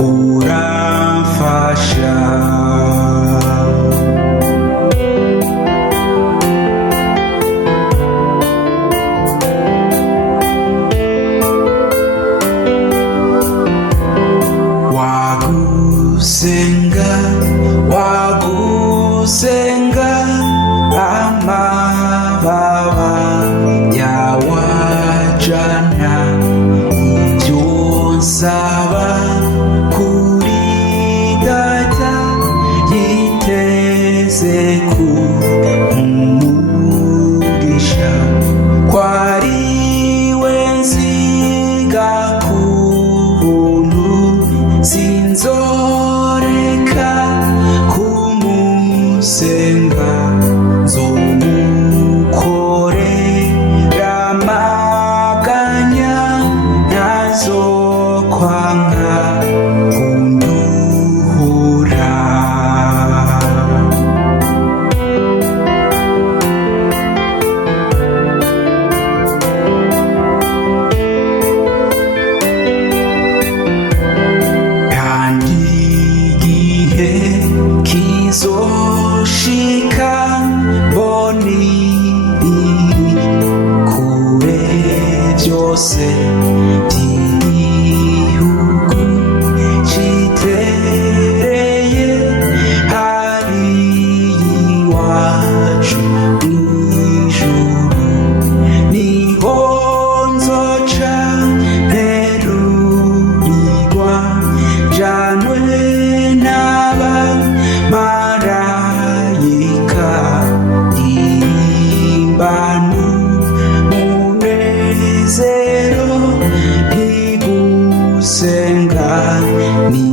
uramfasha. Wagusenga amababa yawajana ibyo nsaba kuri data yiteze kumugisha kwari we nziga ku buntu sinzoreka kumusenga nzomukorera amaganya ntazokwanga kunduhura. kandi igihe kizoshika mboni kure byose by'igihugu citereye hari iwacu mw'ijuru, niho nzoca nterurirwa janwe n'abamarayika ndimbanu munezero ntigusenga ni